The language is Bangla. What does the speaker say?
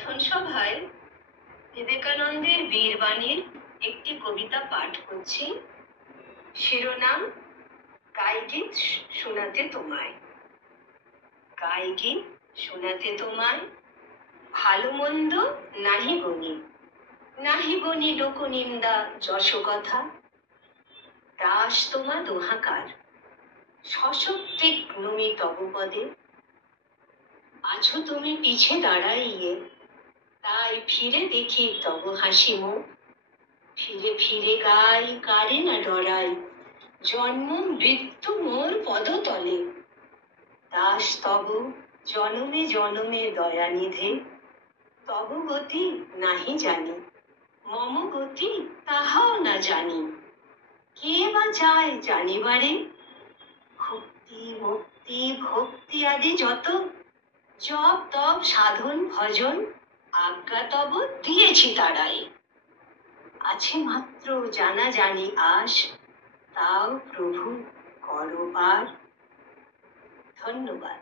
পঠন সভায় বিবেকানন্দের বীরবাণীর একটি কবিতা পাঠ করছি। শিরোনাম গাইগীত শোনাতে তোমায়। গাইগীত শোনাতে তোমায়, ভালো মন্দ নাহি গণি, নাহি গণি লোকনিন্দা যশ কথা। দাস তোমা দোহাকার, সশক্তিক নমি তব পদে। আছো তুমি পিছে দাঁড়াইয়ে, তাই ফিরে দেখি তব হাসি মুখ। ফিরে ফিরে গাই কারে না ডরাই, জন্ম মৃত্যু মোর পদতলে। দাস তব জনমে জনমে দয়ানিধে, তব গতি নাহি জানি, মম গতি তাহাও না জানি। কে বা চায় জানিবারে, ভক্তি মুক্তি ভক্তি আদি যত, জপ তপ সাধন ভজন আজ্ঞা তব দিয়েছি তারাই। আছে মাত্র জানা জানি আশ, তাও প্রভু করো পার। ধন্যবাদ।